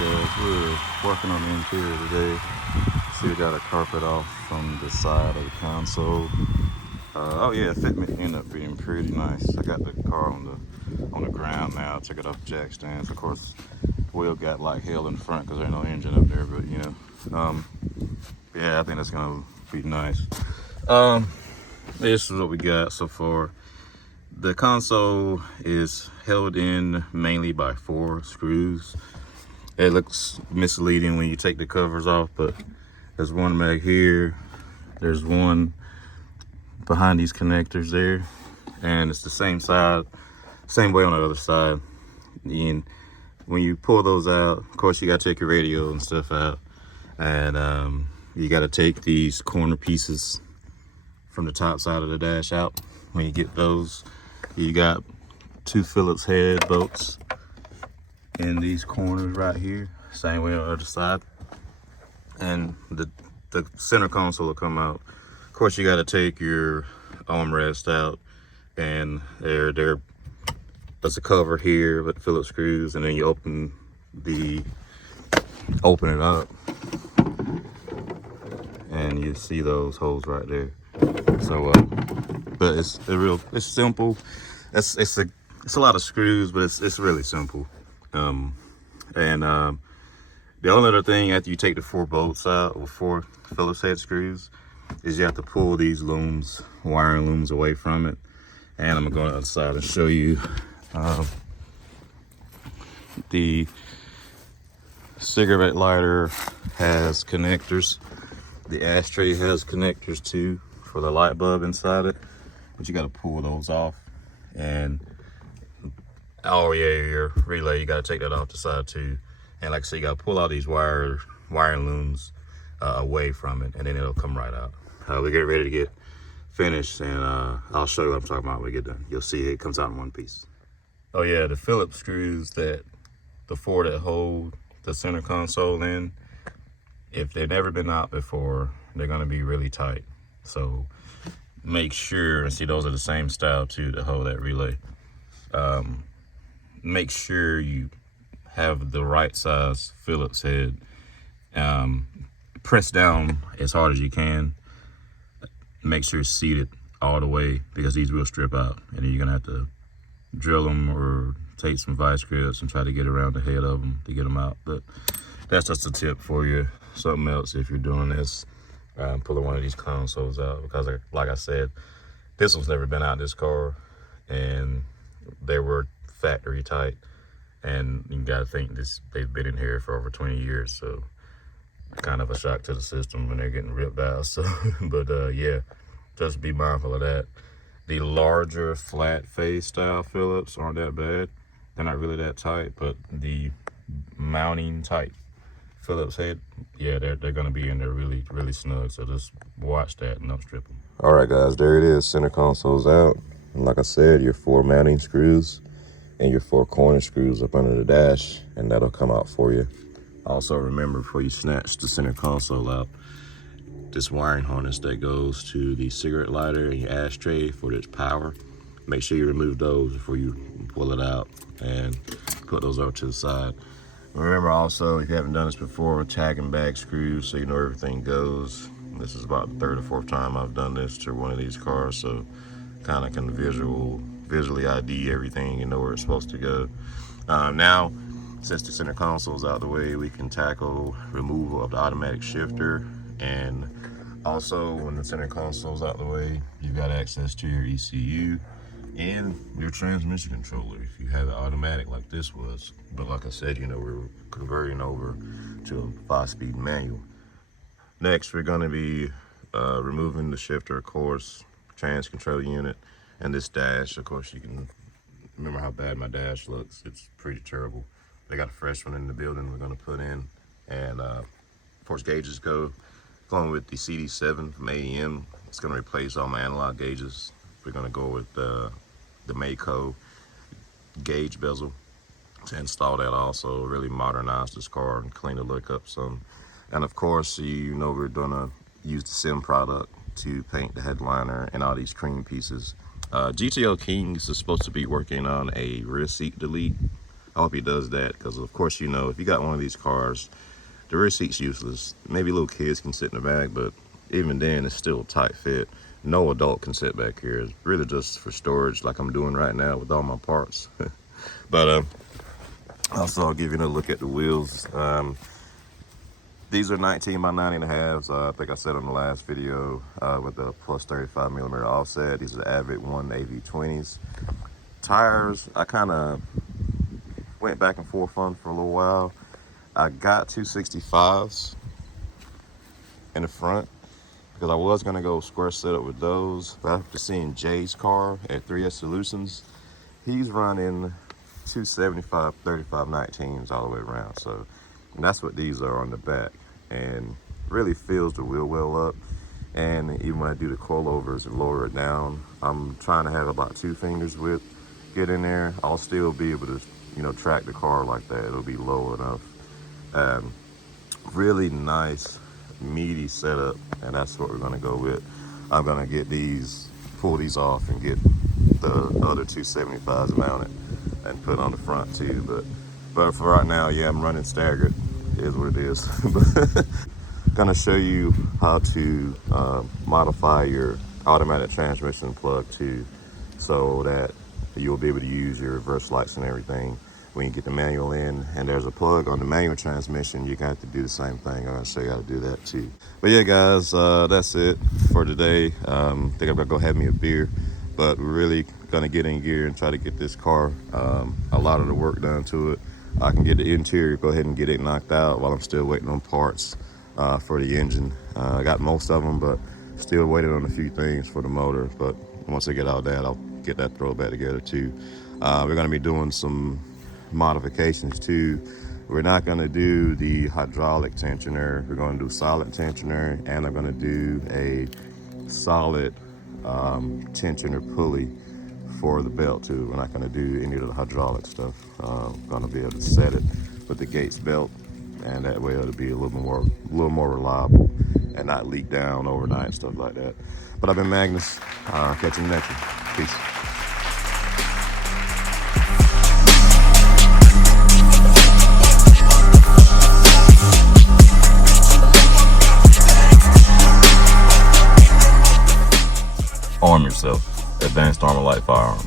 guys, we're working on the interior today. See, we got a carpet off from the side of the console. Oh yeah, fitment ended up being pretty nice. I got the car on the ground now. Took it off jack stands. Of course, wheel got like hell in front because there's no engine up there. But you know, yeah, I think that's gonna be nice. This is what we got so far. The console is held in mainly by 4 screws. It looks misleading when you take the covers off, but there's one back here, there's one behind these connectors there, and it's the same side, same way on the other side. And when you pull those out, of course you gotta take your radio and stuff out, and you gotta take these corner pieces from the top side of the dash out. When you get those, you got 2 Phillips head bolts in these corners right here, same way on the other side, and the center console will come out. Of course, you got to take your armrest out, and there's a cover here with Phillips screws, and then you open it up, and you see those holes right there. So, but it's simple. It's a lot of screws, but it's really simple. The only other thing after you take the 4 bolts out, or 4 Phillips head screws, is you have to pull these looms, wiring looms, away from it. And I'm gonna go on the other side and show you the cigarette lighter has connectors. The ashtray has connectors too for the light bulb inside it, but you got to pull those off. And oh yeah, your relay, you got to take that off the side too. And like I said, you got to pull all these wiring looms away from it, and then it'll come right out. We get ready to get finished, and I'll show you what I'm talking about when we get done. You'll see it comes out in one piece. Oh yeah, the Phillips screws, the 4 that hold the center console in, if they've never been out before, they're gonna be really tight. So make sure, and see those are the same style too to hold that relay. Make sure you have the right size Phillips head. Press down as hard as you can. Make sure it's seated all the way, because these will strip out, and then you're gonna have to drill them or take some vice grips and try to get around the head of them to get them out. But that's just a tip for you. Something else, if you're doing this, pulling one of these consoles out, because like I said, this one's never been out in this car, and they were factory tight, and you gotta think they've been in here for over 20 years, so kind of a shock to the system when they're getting ripped out. So but yeah, just be mindful of that. The larger flat face style Phillips aren't that bad. They're not really that tight, but the mounting type Phillips head, yeah, they're gonna be in there really, really snug. So just watch that and don't strip them. All right, guys, there it is. Center console's out. And like I said, your 4 mounting screws and your 4 corner screws up under the dash, and that'll come out for you. Also, remember, before you snatch the center console out, this wiring harness that goes to the cigarette lighter and your ashtray for its power, make sure you remove those before you pull it out, and put those over to the side. Remember also, if you haven't done this before, tagging back screws so you know everything goes. This is about the 3rd or 4th time I've done this to one of these cars, so kind of can visually ID everything and know where it's supposed to go. Now, since the center console is out of the way, we can tackle removal of the automatic shifter, and also when the center console is out of the way, you've got access to your ECU and your transmission controller if you have it automatic like this was. But like I said, you know, we're converting over to a 5-speed manual. Next, we're going to be removing the shifter, of course, trans control unit, and this dash. Of course, you can remember how bad my dash looks. It's pretty terrible. They got a fresh one in the building we're going to put in, and of course, gauges going with the CD7 from AEM. It's going to replace all my analog gauges. We're going to go with the Mako gauge bezel to install that. Also really modernize this car and clean the look up some. And of course, you know, we're gonna use the Sim product to paint the headliner and all these cream pieces. GTO Kings is supposed to be working on a rear seat delete I hope he does that, because of course, you know, if you got one of these cars, the rear seat's useless. Maybe little kids can sit in the back, but even then, it's still a tight fit. No adult can sit back here. It's really just for storage, like I'm doing right now with all my parts. But also, I'll give you a look at the wheels. These are 19 by 90.5s. I think I said on the last video with the plus 35mm offset. These are the Avid 1AV20s. Tires, I kind of went back and forth on for a little while. I got 265s in the front because I was gonna go square setup with those, but after seeing Jay's car at 3S Solutions, he's running 275 35 19s all the way around. So that's what these are on the back, and really fills the wheel well up. And even when I do the coilovers and lower it down, I'm trying to have about 2 fingers width get in there. I'll still be able to, you know, track the car like that. It'll be low enough. Really nice meaty setup, and that's what we're gonna go with. I'm gonna get these, pull these off and get the other 275s mounted and put on the front too. But for right now, yeah, I'm running staggered. It is what it is. Gonna show you how to modify your automatic transmission plug too, so that you'll be able to use your reverse lights and everything when you get the manual in. And there's a plug on the manual transmission. You're gonna have to do the same thing. I'm gonna show you how to do that too. But yeah, guys, that's it for today. Think I'm gonna go have me a beer, but we're really gonna get in gear and try to get this car a lot of the work done to it. I can get the interior, go ahead and get it knocked out while I'm still waiting on parts for the engine. I got most of them, but still waiting on a few things for the motor. But once I get all that, I'll get that throw back together too. We're gonna be doing some modifications too. We're not gonna do the hydraulic tensioner. We're gonna do solid tensioner, and I'm gonna do a solid tensioner pulley for the belt too. We're not gonna do any of the hydraulic stuff. Gonna be able to set it with the Gates belt, and that way it'll be a little more reliable and not leak down overnight and stuff like that. But I've been Magnus. Catch you next one. Peace. Arm yourself. Advanced Armor Light Firearms.